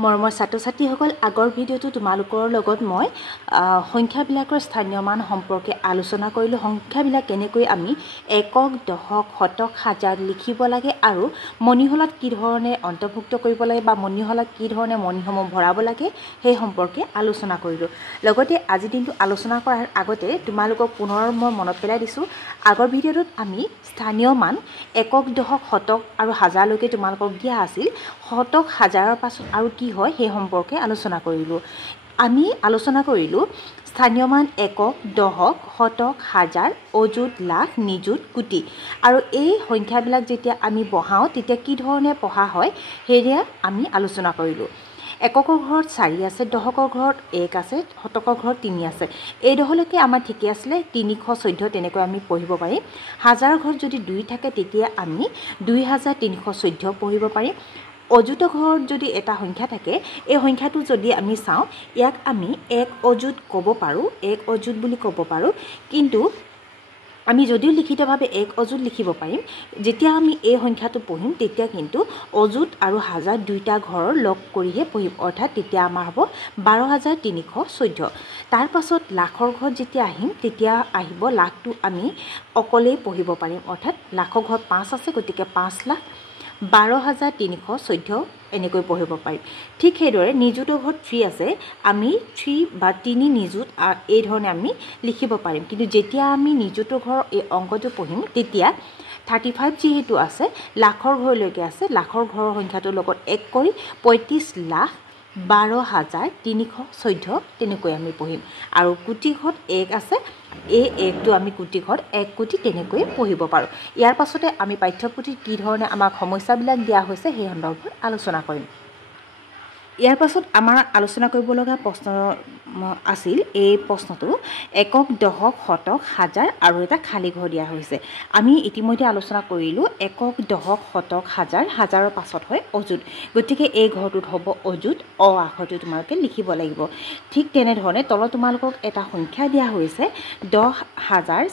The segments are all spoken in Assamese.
মৰমৰ ছাত্ৰ-ছাত্ৰীসকল আগৰ ভিডিঅ'টো তোমালোকৰ লগত মই সংখ্যাবিলাকৰ স্থানীয় মান সম্পৰ্কে আলোচনা কৰিলোঁ। সংখ্যাবিলাক কেনেকৈ আমি একক, দশক, শতক, হাজাৰ লিখিব লাগে আৰু মণিহলত কি ধৰণে অন্তৰ্ভুক্ত কৰিব লাগে বা মণিহলত কি ধৰণে মণিসমূহ ভৰাব লাগে সেই সম্পৰ্কে আলোচনা কৰিলোঁ। লগতে আজি দিনটো আলোচনা কৰাৰ আগতে তোমালোকক পুনৰ মই মনত পেলাই দিছোঁ, আগৰ ভিডিঅ'টোত আমি স্থানীয় মান একক, দশক, শতক আৰু হাজাৰলৈকে তোমালোকক দিয়া আছিল। শতক, হাজাৰৰ পাছত আৰু কি হয় সেই সম্পৰ্কে আলোচনা কৰিলোঁ। আমি আলোচনা কৰিলোঁ স্থানীয় মান একক, দশক, শতক, হাজাৰ, অযুত, লাখ, নিযুত, কোটি। আৰু এই সংখ্যাবিলাক যেতিয়া আমি বহাওঁ তেতিয়া কি ধৰণে পঢ়া হয় সেয়া আমি আলোচনা কৰিলোঁ। এককৰ ঘৰত 4 আছে, দশকৰ ঘৰত 1 আছে, শতকৰ ঘৰত 3 আছে। এই দহলৈকে আমাৰ ঠিকে আছিলে, 314 তেনেকৈ আমি পঢ়িব পাৰিম। হাজাৰৰ ঘৰত যদি 2 থাকে তেতিয়া আমি 2314 পঢ়িব পাৰিম। অযুত ঘৰত যদি এটা সংখ্যা থাকে, এই সংখ্যাটো যদি আমি চাওঁ, ইয়াক আমি এক অযুত ক'ব পাৰোঁ, এক অযুত বুলি ক'ব পাৰোঁ। কিন্তু আমি যদিও লিখিতভাৱে এক অযুত লিখিব পাৰিম, যেতিয়া আমি এই সংখ্যাটো পঢ়িম তেতিয়া কিন্তু অযুত আৰু হাজাৰ দুইটা ঘৰৰ লগ কৰিহে পঢ়িম, অৰ্থাৎ তেতিয়া আমাৰ হ'ব 12314। তাৰ পাছত লাখৰ ঘৰত যেতিয়া আহিম তেতিয়া আহিব লাখটো আমি অকলেই পঢ়িব পাৰিম, অৰ্থাৎ লাখৰ ঘৰত 5 আছে, গতিকে 5 লাখ 12314 এনেকৈ পঢ়িব পাৰিম। ঠিক সেইদৰে নিযুতৰ ঘৰত 3 আছে, আমি 3 বা 3 নিযুত এই ধৰণে আমি লিখিব পাৰিম। কিন্তু যেতিয়া আমি নিযুতৰ ঘৰৰ এই অংকটো পঢ়িম তেতিয়া 35 যিহেতু আছে, লাখৰ ঘৰলৈকে আছে, লাখৰ ঘৰৰ সংখ্যাটোৰ লগত 1 কৰি 35,12,314 তেনেকৈ আমি পঢ়িম। আৰু কোটি ঘৰত 1 আছে, এই 1টো আমি কোটি ঘৰত 1 কোটি তেনেকৈ পঢ়িব পাৰোঁ। ইয়াৰ পাছতে আমি পাঠ্যপুথিত কি ধৰণে আমাক সমস্যাবিলাক দিয়া হৈছে সেই সন্দৰ্ভত আলোচনা কৰিম। ইয়াৰ পাছত আমাৰ আলোচনা কৰিব লগা প্ৰশ্ন আছিল এই প্ৰশ্নটো, একক, দশক, শতক, হাজাৰ আৰু এটা খালী ঘৰ দিয়া হৈছে। আমি ইতিমধ্যে আলোচনা কৰিলোঁ একক, দশক, শতক, হাজাৰ, হাজাৰৰ পাছত হয় অযুত, গতিকে এই ঘৰটোত হ'ব অযুত, অ আখৰটো তোমালোকে লিখিব লাগিব। ঠিক তেনেধৰণে তলত তোমালোকক এটা সংখ্যা দিয়া হৈছে 10,000,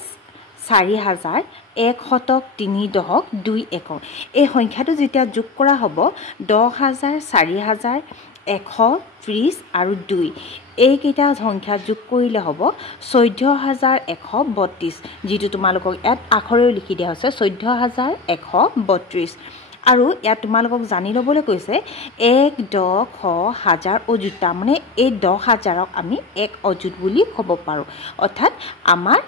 4,000, 1 শতক, 3 দশক, 2 একক। এই সংখ্যাটো যেতিয়া যোগ কৰা হ'ব 10,000, 4,000, 130 আৰু 2, এইকেইটা সংখ্যা যোগ কৰিলে হ'ব 14,132, যিটো তোমালোকক ইয়াত আখৰেও লিখি দিয়া হৈছে 14,132। আৰু ইয়াত তোমালোকক জানি ল'বলৈ কৈছে 1, 10, 1000 অযুত, তাৰমানে এই 10,000ক আমি 1 অযুত বুলি ক'ব পাৰোঁ, অৰ্থাৎ আমাৰ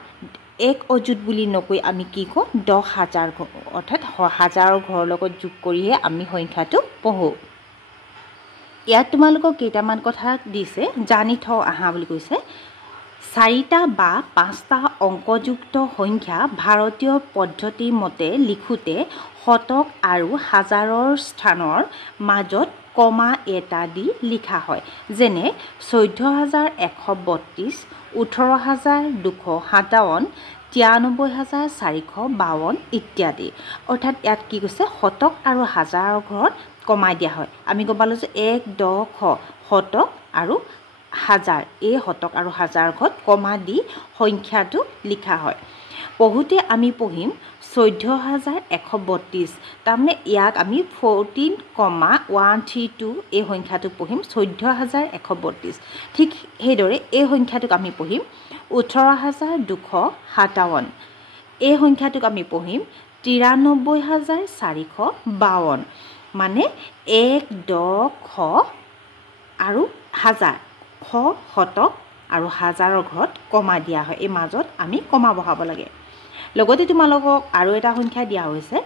1 অযুত বুলি নকৈ আমি কি কওঁ 10,000 অৰ্থাৎ হাজাৰৰ ঘৰৰ লগত যোগ কৰিহে আমি সংখ্যাটো পঢ়োঁ। ইয়াত তোমালোকক কেইটামান কথা দিছে, জানি থওঁ আহা বুলি কৈছে। 4টা বা 5টা অংকযুক্ত সংখ্যা ভাৰতীয় পদ্ধতিৰ মতে লিখোঁতে শতক আৰু হাজাৰৰ স্থানৰ মাজত কমা এটা দি লিখা হয়, যেনে 14,132, 18,257, 93,452 ইত্যাদি। অৰ্থাৎ ইয়াত কি কৈছে, শতক আৰু হাজাৰৰ ঘৰত কমাই দিয়া হয়। আমি গম পালোঁ যে 1, 10, শতক আৰু হাজাৰ, এই শতক আৰু হাজাৰৰ ঘৰত কমা দি সংখ্যাটো লিখা হয়। পঢ়োঁতে আমি পঢ়িম 14,132, তাৰমানে ইয়াক আমি 14,132 এই সংখ্যাটো পঢ়িম 14,132। ঠিক সেইদৰে এই সংখ্যাটোক আমি পঢ়িম 18,257, এই সংখ্যাটোক আমি পঢ়িম 93,452। মানে 1, 10, আৰু হাজাৰ, শতক আৰু হাজাৰৰ ঘৰত কমা দিয়া হয়, এই মাজত আমি কমা বহাব লাগে। লগতে তোমালোকক আৰু এটা সংখ্যা দিয়া হৈছে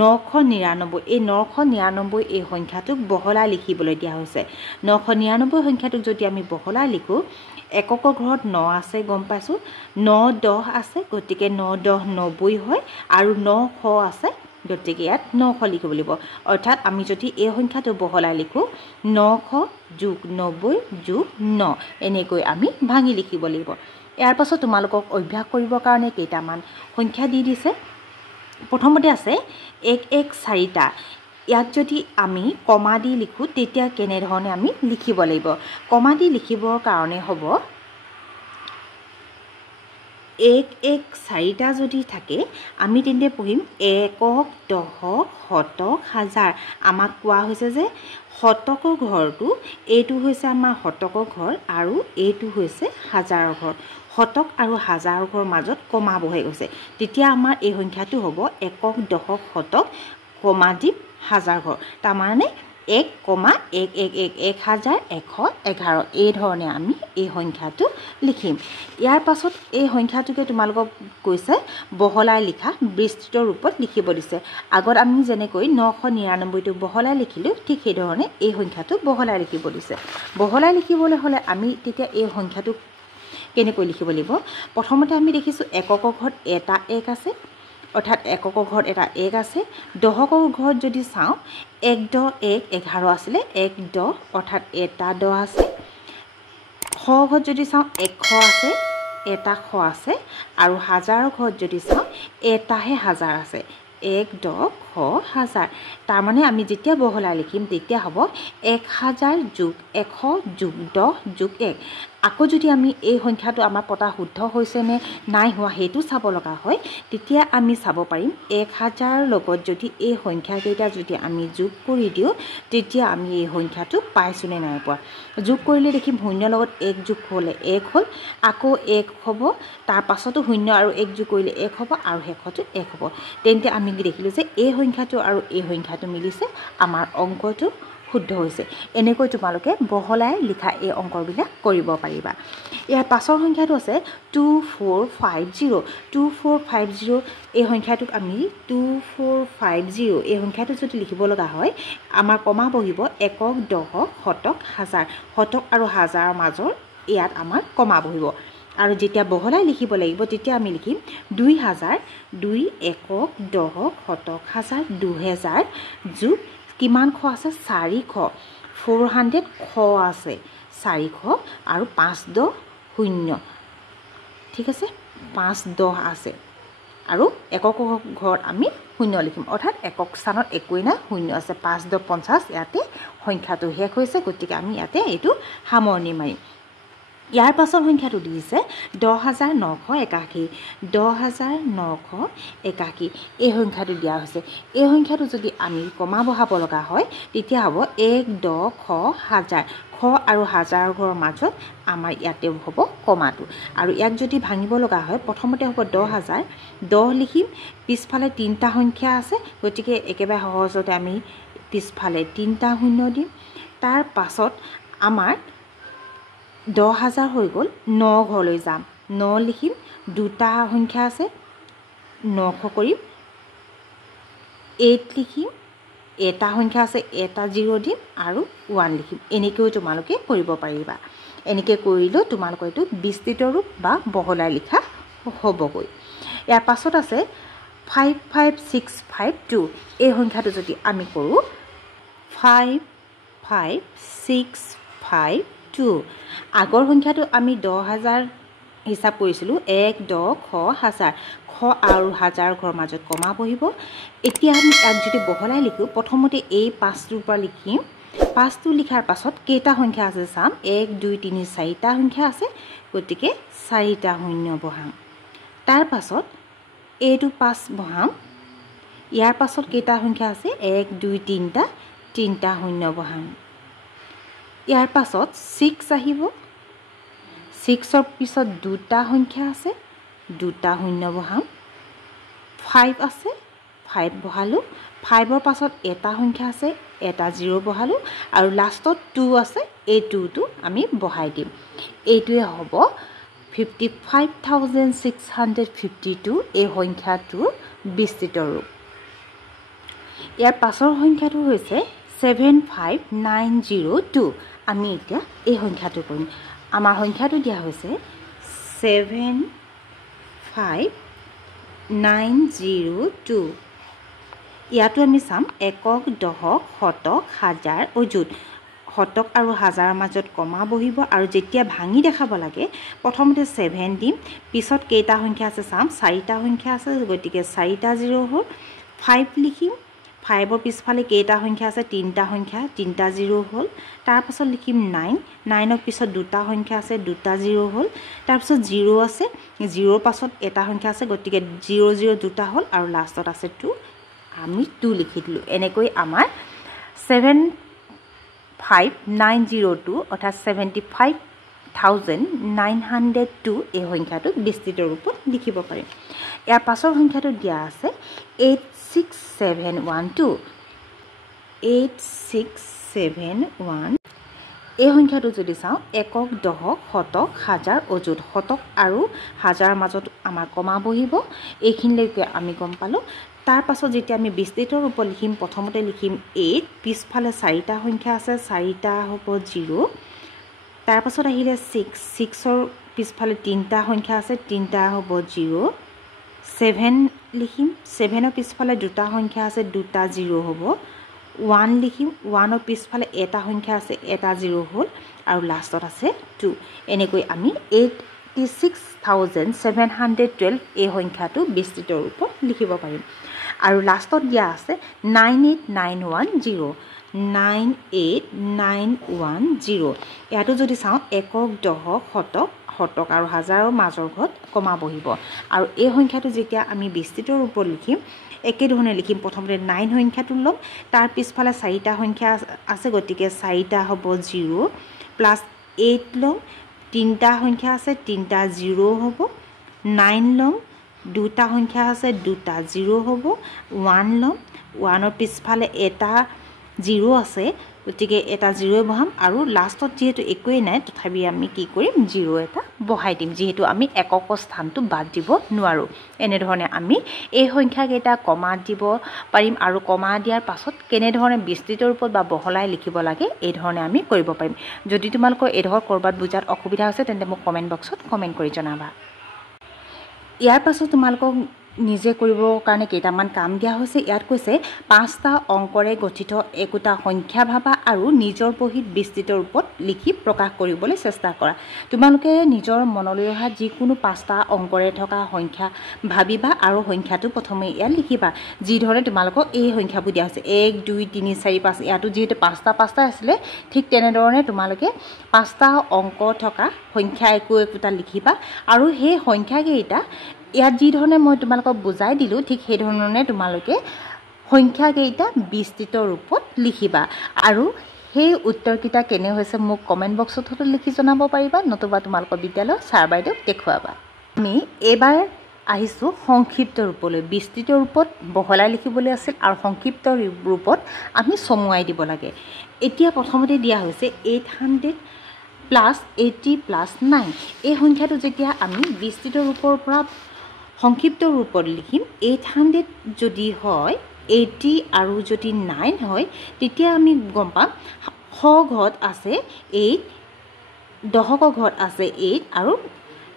999, এই 999 এই সংখ্যাটোক বহলাই লিখিবলৈ দিয়া হৈছে। 999 সংখ্যাটোক যদি আমি বহলাই লিখোঁ, এককৰ ঘৰত 9 আছে গম পাইছোঁ, 9, 10 আছে, গতিকে 9, 10, 90 হয়, আৰু 900 আছে, গতিকে ইয়াত 900 লিখিব লাগিব। অৰ্থাৎ আমি যদি এই সংখ্যাটো বহলাই লিখোঁ 900 যোগ 90 যোগ 9, এনেকৈ আমি ভাঙি লিখিব লাগিব। ইয়াৰ পাছত তোমালোকক অভ্যাস কৰিবৰ কাৰণে কেইটামান সংখ্যা দি দিছে। প্ৰথমতে আছে 114টা, ইয়াক যদি আমি কমা দি লিখোঁ তেতিয়া কেনেধৰণে আমি লিখিব লাগিব। কমা দি লিখিবৰ কাৰণে হ'ব এক এক চাৰিটা যদি থাকে আমি তেন্তে পঢ়িম একক দশক শতক হাজাৰ আমাক কোৱা হৈছে যে শতকৰ ঘৰটো এইটো হৈছে আমাৰ শতকৰ ঘৰ আৰু এইটো হৈছে হাজাৰৰ ঘৰ শতক আৰু হাজাৰৰ ঘৰৰ মাজত কমা বহাই গৈছে তেতিয়া আমাৰ এই সংখ্যাটো হ'ব একক দশক শতক কমা দি হাজাৰ ঘৰ তাৰমানে 1,111,111 এই ধৰণে আমি এই সংখ্যাটো লিখিম ইয়াৰ পাছত এই সংখ্যাটোকে তোমালোকক কৈছে বহলাই লিখা বিস্তৃত ৰূপত লিখিব দিছে আগত আমি যেনেকৈ 999 টো বহলাই লিখিলো ঠিক সেই ধৰণে এই সংখ্যাটো বহলাই লিখিব দিছে বহলাই লিখিবলৈ হলে আমি তেতিয়া এই সংখ্যাটো কেনেকৈ লিখিব লাগিব প্ৰথমতে আমি দেখিছো এককৰ ঘৰত এটা এক আছে অৰ্থাৎ এককৰ ঘৰত এটা এক আছে দশকৰ ঘৰত যদি চাও 1 10 1 11 আছিল 1 10 অৰ্থাৎ এটা 10 আছে খ ঘৰত যদি চাও 100 আছে এটা খ আছে আৰু হাজাৰৰ ঘৰত যদি চাও এটাহে হাজাৰ আছে 1 10 খ হাজাৰ তাৰ মানে আমি যেতিয়া বহলাই লিখিম তেতিয়া হ'ব 1000 + 100 + 10 + 1 আকৌ যদি আমি এই সংখ্যাটো আমাৰ পতা শুদ্ধ হৈছে নে নাই হোৱা হেতু চাব লগা হয় তেতিয়া আমি চাব পাৰিম 1000 লগত যদি এই সংখ্যা কেইটা যদি আমি যোগ কৰি দিও তেতিয়া আমি এই সংখ্যাটো পাইছো নে নাই পোৱা যোগ কৰিলে দেখিম 0 লগত 1 যোগ হ'লে 1 হ'ল আকৌ 1 হ'ব তাৰ পাছতো 0 আৰু 1 যোগ কৰিলে 1 হ'ব আৰু শেষতো 1 হ'ব তেন্তে আমি দেখিলো যে এই সংখ্যাটো আৰু এই সংখ্যাটো মিলিছে আমাৰ অংকটো শুদ্ধ হৈছে এনেকৈ তোমালোকে বহলাই লিখা এই অংকবিলাক কৰিব পাৰিবা ইয়াৰ পাছৰ সংখ্যাটো আছে 2450 2450 এই সংখ্যাটোক আমি 2450 এই সংখ্যাটো যদি লিখিব লগা হয় আমাৰ কমা বহিব একক দশক শতক হাজাৰ শতক আৰু হাজাৰৰ মাজৰ ইয়াত আমাৰ কমা বহিব আৰু যেতিয়া বহলাই লিখিব লাগিব তেতিয়া আমি লিখিম 2000 2 একক দশক শতক হাজাৰ 2000 যোগ কিমান খ আছে 400 400 খ আছে 400 আৰু 510 0 ঠিক আছে 510 আছে আৰু একক ঘৰত আমি 0 লিখিম অৰ্থাৎ একক স্থানত একোই না 0 আছে 510 50 ইয়াতে সংখ্যাটো শেষ হৈছে গতিকে আমি ইয়াতে এইটো সামৰণি মাৰিম ইয়াৰ পাছৰ সংখ্যাটো দিছে 10981 10981 এই সংখ্যাটো দিয়া হৈছে এই সংখ্যাটো যদি আমি কমা বহাব লগা হয় তেতিয়া হ'ব 1 10 খ হাজাৰ খ আৰু হাজাৰৰ ঘৰৰ মাজত আমাৰ ইয়াতে হ'ব কমাটো আৰু ইয়াক যদি ভাঙিব লগা হয় প্ৰথমতে হ'ব 10000 10 লিখিম পিছফালে তিনটা সংখ্যা আছে গতিকে একেবাৰে সহজতে আমি পিছফালে তিনটা শূন্য দিম তাৰ পাছত আমাৰ 10000 হৈ গ'ল 9 ঘৰলৈ যাম 9 লিখিম দুটা সংখ্যা আছে 900 কৰিম 8 লিখিম এটা সংখ্যা আছে এটা 0 দিম আৰু 1 লিখিম এনেকৈ তোমালোকে কৰিব পাৰিবা এনেকৈ কৰিলে তোমালোকৰ এইটো বিস্তৃত ৰূপ বা বহলাই লিখা হ'বগৈ ইয়াৰ পাছত আছে 55652 এই সংখ্যাটো যদি আমি কৰো 55652 আগৰ সংখ্যাটো আমি 10000 হিচাপ কৰিছিলো 1 10 খ হাজাৰ খ আৰু হাজাৰ ঘৰৰ মাজত কমা বহিব এতিয়া আমি ইয়াক যদি বহলাই লিখো প্ৰথমতে এই 5টোৰ পৰা লিখিম 5টো লিখাৰ পাছত কেইটা সংখ্যা আছে চাম 1 2 3 4টা সংখ্যা আছে গতিকে 4টা শূন্য বহাম তাৰ পাছত এইটো 5 বহাম ইয়াৰ পাছত কেইটা সংখ্যা আছে 1 2 3টা শূন্য বহাম ইয়াৰ পাছত 6 আহিব 6ৰ পিছত দুটা সংখ্যা আছে দুটা শূন্য বহাম 5 আছে 5 বহালো 5ৰ পাছত এটা সংখ্যা আছে এটা 0 বহালো আৰু লাষ্টত 2 আছে এই 2টো আমি বহাই দিম এইটোৱে হ'ব 55652 এই সংখ্যাটোৰ বিস্তৃত ৰূপ ইয়াৰ পাছৰ সংখ্যাটো হৈছে 75902 আমি এতিয়া এই সংখ্যাটো কৰিম আমাৰ সংখ্যাটো দিয়া হৈছে 75902 ইয়াতো আমি চাম একক দশক শতক হাজাৰ অযুত শতক আৰু হাজাৰৰ মাজত কমা বহিব আৰু যেতিয়া ভাঙি দেখাব লাগে প্ৰথমতে 7 দিম পিছত কেইটা সংখ্যা আছে চাম 4টা সংখ্যা আছে গতিকে 4টা 0 হ'ল 5 লিখিম 5ৰ পিছফালে কেইটা সংখ্যা আছে তিনিটা সংখ্যা তিনিটা 0 হ'ল তাৰ পাছত লিখিম 9 9ৰ পিছত দুটা সংখ্যা আছে দুটা 0 হ'ল তাৰ পাছত 0 আছে 0ৰ পাছত এটা সংখ্যা আছে গতিকে 0 0 দুটা হ'ল আৰু লাষ্টত আছে 2 আমি 2 লিখি দিলো এনেকৈ আমাৰ 75902 অৰ্থাৎ 75,902 এই সংখ্যাটো বিস্তৃত ৰূপত লিখিব পাৰিম ইয়াৰ পাছৰ সংখ্যাটো দিয়া আছে 86712 867 এই সংখ্যাটো যদি চাওঁ একক দশক শতক হাজাৰ অযুত শতক আৰু হাজাৰ মাজত আমাৰ কমা বহিব এইখিনিলৈকে আমি গম পালোঁ তাৰ পাছত যেতিয়া আমি বিস্তৃত ৰূপত লিখিম প্ৰথমতে লিখিম 8 পিছফালে 4টা সংখ্যা আছে 4টা হ'ব 0 তাৰ পাছত আহিলে 6ৰ পিছফালে 3টা সংখ্যা আছে 3টা হ'ব 0 7 লিখিম 7ৰ পিছফালে দুটা সংখ্যা আছে দুটা 0 হ'ব 1 লিখিম 1ৰ পিছফালে এটা সংখ্যা আছে এটা 0 হ'ল আৰু লাষ্টত আছে 2 এনেকৈ আমি 86,712 এই সংখ্যাটো বিস্তৃত ৰূপত লিখিব পাৰিম আৰু লাষ্টত দিয়া আছে 98910 98910 ইয়াতো যদি চাওঁ একক দশক শতক শতক আৰু হাজাৰৰ মাজৰ ঘৰত কমা বহিব আৰু এই সংখ্যাটো যেতিয়া আমি বিস্তৃত ৰূপত লিখিম একেধৰণে লিখিম প্ৰথমতে 9 সংখ্যাটো ল'ম তাৰ পিছফালে 4টা সংখ্যা আছে গতিকে 4টা হ'ব 0 প্লাছ 8 ল'ম 3টা সংখ্যা আছে 3টা 0 হ'ব 9 ল'ম দুটা সংখ্যা আছে দুটা 0 হ'ব 1 ল'ম 1ৰ পিছফালে এটা 0 আছে গতিকে এটা 0 বহাম আৰু লাষ্টত যেহেতু একোৱেই নাই তথাপি আমি কি কৰিম 0 এটা বহাই দিম যেহেতু আমি একক স্থানটো বাদ দিব নোৱাৰোঁ এনেধৰণে আমি এই সংখ্যাকেইটা কমা দিব পাৰিম আৰু কমা দিয়াৰ পাছত কেনেধৰণে বিস্তৃত ৰূপত বা বহলাই লিখিব লাগে এই ধৰণে আমি কৰিব পাৰিম যদি তোমালোকৰ এডোখৰ কৰবাত বুজাত অসুবিধা হৈছে তেন্তে মোক কমেণ্ট বক্সত কমেণ্ট কৰি জনাবা ইয়াৰ পাছত তোমালোকক নিজে কৰিবৰ কাৰণে কেইটামান কাম দিয়া হৈছে ইয়াত কৈছে 5টা অংকৰে গঠিত একোটা সংখ্যা ভাবা আৰু নিজৰ বহীত বিস্তৃত ৰূপত লিখি প্ৰকাশ কৰিবলৈ চেষ্টা কৰা তোমালোকে নিজৰ মনলৈ অহা যিকোনো 5টা অংকৰে থকা সংখ্যা ভাবিবা আৰু সংখ্যাটো প্ৰথমে ইয়াত লিখিবা যি ধৰণে তোমালোকক এই সংখ্যাবোৰ দিয়া হৈছে 1 2 3 4 5 ইয়াতো যেহেতু 5টা আছিলে ঠিক তেনেধৰণে তোমালোকে 5টা অংক থকা সংখ্যা একোটা লিখিবা আৰু সেই সংখ্যাকেইটা ইয়াত যি ধৰণে মই তোমালোকক বুজাই দিলোঁ ঠিক সেই ধৰণে তোমালোকে সংখ্যাকেইটা বিস্তৃত ৰূপত লিখিবা আৰু সেই উত্তৰকেইটা কেনে হৈছে মোক কমেণ্ট বক্সত লিখি জনাব পাৰিবা নতুবা তোমালোকৰ বিদ্যালয়ৰ ছাৰ বাইদেউক দেখুৱাবা আমি এইবাৰ আহিছোঁ সংক্ষিপ্ত ৰূপলৈ বিস্তৃত ৰূপত বহলাই লিখিবলৈ আছিল আৰু সংক্ষিপ্ত ৰূপত আমি চমুৱাই দিব লাগে এতিয়া প্ৰথমতে দিয়া হৈছে 800 প্লাছ 80 প্লাছ 9 এই সংখ্যাটো যেতিয়া আমি বিস্তৃত ৰূপৰ পৰা সংক্ষিপ্ত ৰূপত লিখিম 800 যদি হয় 80 আৰু যদি 9 হয় তেতিয়া আমি গম পাম শ ঘৰত আছে 8 দশক ঘৰত আছে 8 আৰু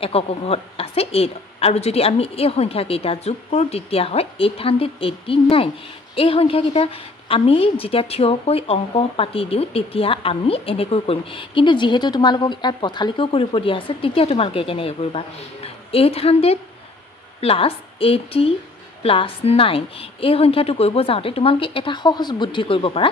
একক ঘৰত আছে 8 আৰু যদি আমি এই সংখ্যাকেইটা যোগ কৰোঁ তেতিয়া হয় 889 এই সংখ্যাকেইটা আমি যেতিয়া থিয়কৈ অংক পাতি দিওঁ তেতিয়া আমি এনেকৈ কৰিম কিন্তু যেহেতু তোমালোকক ইয়াত পথালিকেও কৰিব দিয়া আছে তেতিয়া তোমালোকে কেনেকৈ কৰিবা 800 প্লাছ 80 প্লাছ 9 এই সংখ্যাটো কৰিব যাওঁতে তোমালোকে এটা সহজ বুদ্ধি কৰিব পাৰা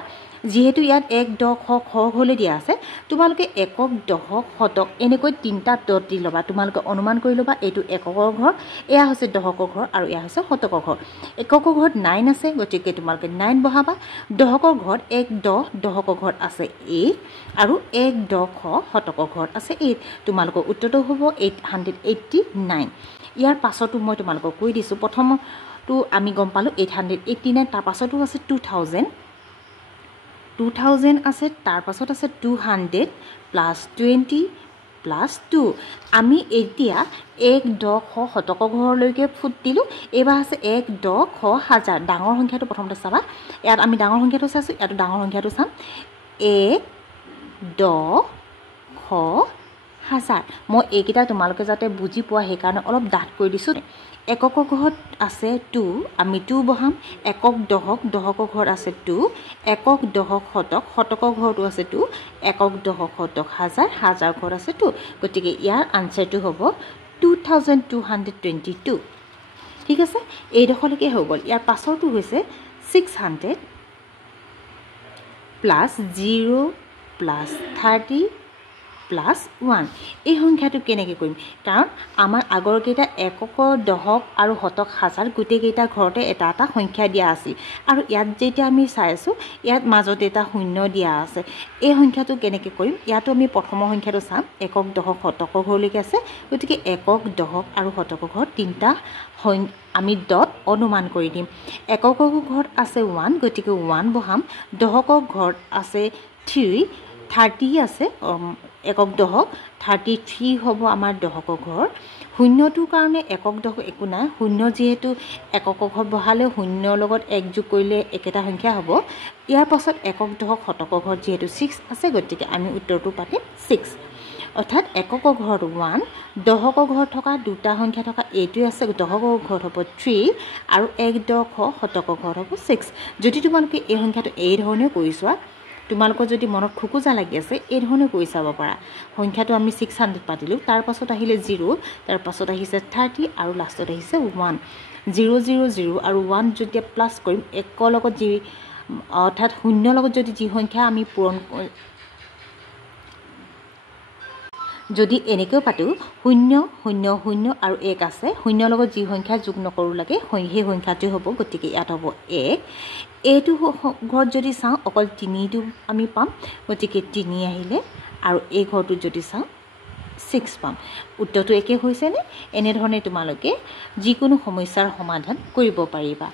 যেহেতু ইয়াত এক দশক শ হ'লে দিয়া আছে তোমালোকে একক দশক শতক এনেকৈ তিনিটা ডট দি ল'বা তোমালোকে অনুমান কৰি ল'বা এইটো এককৰ ঘৰ এয়া হৈছে দশকৰ ঘৰ আৰু এয়া হৈছে শতকৰ ঘৰ এককৰ ঘৰত 9 আছে গতিকে তোমালোকে 9 বহাবা দশকৰ ঘৰত 1 10 দশকৰ ঘৰত আছে 8 আৰু 1 10 শতকৰ ঘৰত আছে 8 তোমালোকৰ উত্তৰটো হ'ব 889 ইয়াৰ পাছতো মই তোমালোকক কৈ দিছোঁ প্ৰথমটো আমি গম পালোঁ 889 তাৰ পাছতো আছে 2000 আছে তাৰ পাছত আছে 200 প্লাছ 20 প্লাছ 2 আমি এতিয়া 1 10 শতকৰ ঘৰলৈকে ফুট দিলোঁ এইবাৰ আছে 1 10 হাজাৰ ডাঙৰ সংখ্যাটো প্ৰথমতে চাবা ইয়াত আমি ডাঙৰ সংখ্যাটো চাইছোঁ ইয়াতো ডাঙৰ সংখ্যাটো চাম 1 10 হাজাৰ মই এইকেইটা তোমালোকে যাতে বুজি পোৱা সেইকাৰণে অলপ ডাঠ কৰি দিছোঁ এককৰ ঘৰত আছে 2 আমি 2 বহাম একক দশক দশকৰ ঘৰত আছে 2 একক দশক শতক শতকৰ ঘৰতো আছে 2 একক দশক শতক হাজাৰ হাজাৰ ঘৰত আছে 2 গতিকে ইয়াৰ আনসাৰটো হ'ব 2222 ঠিক আছে এইডোখৰলৈকে হৈ গ'ল ইয়াৰ পাছৰটো হৈছে 600 প্লাস 0 প্লাস 30 প্লাস 1 এই সংখ্যাটো কেনেকৈ কৰিম কাৰণ আমাৰ আগৰ কেইটা একক দশক আৰু শতক হাজাৰ গোটেই কেইটা ঘৰতে এটা এটা সংখ্যা দিয়া আছিল আৰু ইয়াত যেতিয়া আমি চাইছো ইয়াত মাজত এটা শূন্য দিয়া আছে এই সংখ্যাটো কেনেকৈ কৰিম ইয়াতো আমি প্ৰথম সংখ্যাটো চাম একক দশক শতক ঘৰলৈকে আছে গতিকে একক দশক আৰু শতক ঘৰ তিনটা আমি ডট অনুমান কৰি দিম একক ঘৰত আছে 1 গতিকে 1 বহাম দশকক ঘৰত আছে 30 আছে একক দশক 33 হ'ব আমাৰ দশকক ঘৰ শূন্যটোৰ কাৰণে একক দশক একো নাই শূন্য যেহেতু একক ঘৰ বহালে শূন্যৰ লগত এক যোগ কৰিলে একেটা সংখ্যা হ'ব ইয়াৰ পাছত একক দশক শতক ঘৰ যেহেতু 6 আছে গতিকে আমি উত্তৰটো পাতিম 6 অৰ্থাৎ একক ঘৰত 1 দশক ঘৰত থকা দুটা সংখ্যা থকা এইটোৱে আছে দশক ঘৰত হ'ব 3 আৰু এক দশক শতক ঘৰত হ'ব 6 যদি তোমালোকে এই সংখ্যাটো এই ধৰণে কৰি চোৱা তোমালোকৰ যদি মনত খুকুজা লাগি আছে এই ধৰণে কৰি চাব পাৰা সংখ্যাটো আমি 600 পাতিলোঁ তাৰ পাছত আহিলে 0 তাৰ পাছত আহিছে 30 আৰু লাষ্টত আহিছে 1 0 0 0 আৰু 1 যেতিয়া প্লাছ কৰিম একৰ লগত যি অৰ্থাৎ শূন্যৰ লগত যদি যি সংখ্যা আমি পূৰণ যদি এনেকৈ পাতো 0 0 0 আৰু 1 আছে শূন্যৰ লগত যি সংখ্যা যোগ নকৰো লাগে সেই সংখ্যাটো হ'ব গতিকে ইয়াত হ'ব 1 এইটো ঘৰত যদি চাওঁ অকল 3টো আমি পাম গতিকে 3 আহিলে আৰু এই ঘৰটো যদি চাওঁ 6 পাম উত্তৰটো একে হৈছে নে এনে ধৰণে তোমালোকে যিকোনো সমস্যাৰ সমাধান কৰিব পাৰিবা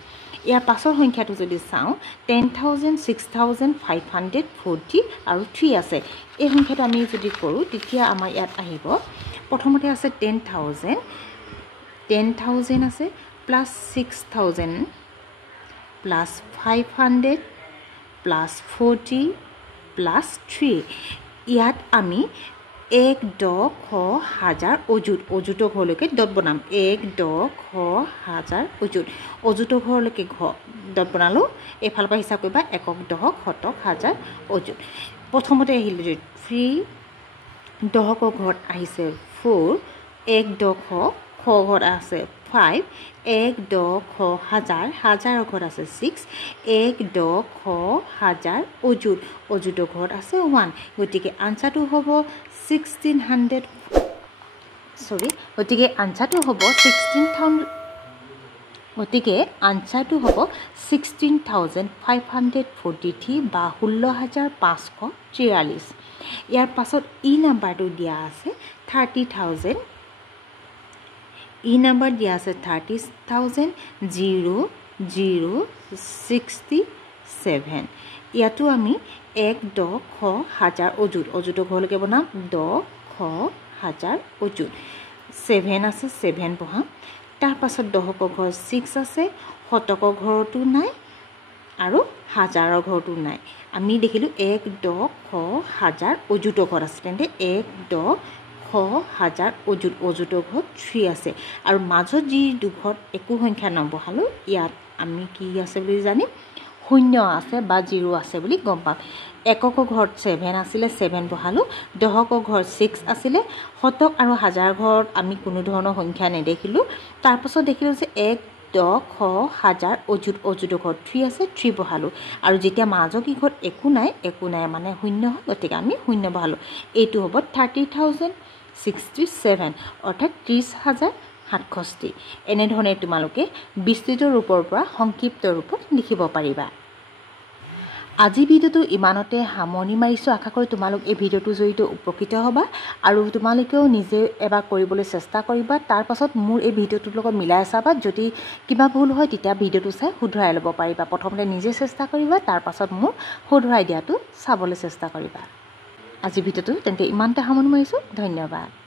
ইয়াৰ পাছৰ সংখ্যাটো যদি চাওঁ 10000 6540 আৰু 3 আছে এই সংখ্যাটো আমি যদি কৰোঁ তেতিয়া আমাৰ ইয়াত আহিব প্ৰথমতে আছে 10000 আছে প্লাস 6000 প্লাস 500 প্লাস 40 প্লাস 3 ইয়াত আমি 1 দশ হাজাৰ অযুত ঘৰলৈকে ডট বনাম 1 দশ হাজাৰ অযুত ঘৰলৈকে ডট বনালোঁ এইফালৰ পৰা হিচাপ কৰিবা একক দশক শতক হাজাৰ অযুত প্ৰথমতে আহিলে 3 দশকৰ ঘৰত আহিছে 4 1 দশক ঘৰত আছে 5 1 দশ হাজাৰৰ ঘৰত আছে 6 1 দশ হাজাৰ অযুত ঘৰত আছে 1 গতিকে আনসাৰটো হ'ব 1600 গতিকে আনসাৰটো হ'ব 16543 বা 16543 ইয়াৰ পাছত ই নাম্বাৰটো দিয়া আছে 30000 ই নাম্বাৰ দিয়া আছে 30000 0067 ইয়াতো আমি 1 দশ হাজাৰ অযুত ঘৰলৈকে বনাম দশ হাজাৰ অযুত 7 আছে 7 বহাম তাৰ পাছত দশকৰ ঘৰ 6 আছে শতকৰ ঘৰটো নাই আৰু হাজাৰৰ ঘৰটো নাই আমি দেখিলোঁ 1 দশ হাজাৰ অযুত ঘৰ আছে তেন্তে 1 দশ হাজাৰ অযুত ঘৰ 3 আছে আৰু মাজত যি দুঘৰত একো সংখ্যা নবহালো ইয়াত আমি কি আছে বুলি জানিম শূন্য আছে বা 0 আছে বুলি গম পাম একক ঘৰত 7 আছিলে 7 বহালো দশকৰ ঘৰত 6 আছিলে শতক আৰু হাজাৰ ঘৰত আমি কোনো ধৰণৰ সংখ্যা নেদেখিলো তাৰ পাছত দেখিলো যে 1 দশ হাজাৰ অযুত ঘৰত 3 আছে 3 বহালো আৰু যেতিয়া মাজৰ কি ঘৰত একো নাই মানে শূন্য হয় গতিকে আমি শূন্য বহালো এইটো হ'ব 30067 অৰ্থাৎ 30067 এনে ধৰণে তোমালোকে বিস্তৃত ৰূপৰ পৰা সংক্ষিপ্ত ৰূপত লিখিব পাৰিবা আজি ভিডিওটো ইমানতে সামৰণি মাৰিছো আশা কৰো তোমালোক এই ভিডিওটো জৰিয়তে উপকৃত হ'বা আৰু তোমালোকেও নিজে এবাৰ কৰিবলৈ চেষ্টা কৰিবা তাৰ পাছত মোৰ এই ভিডিওটোৰ লগত মিলাই চাবা যদি কিবা ভুল হয় তেতিয়া ভিডিওটো চাই শুধৰাই ল'ব পাৰিবা প্ৰথমতে নিজে চেষ্টা কৰিবা তাৰ পাছত মোৰ শুধৰাই দিয়াটো চাবলৈ চেষ্টা কৰিবা আজি ভিডিওটো তেন্তে ইমানতে সামৰণি মাৰিছো ধন্যবাদ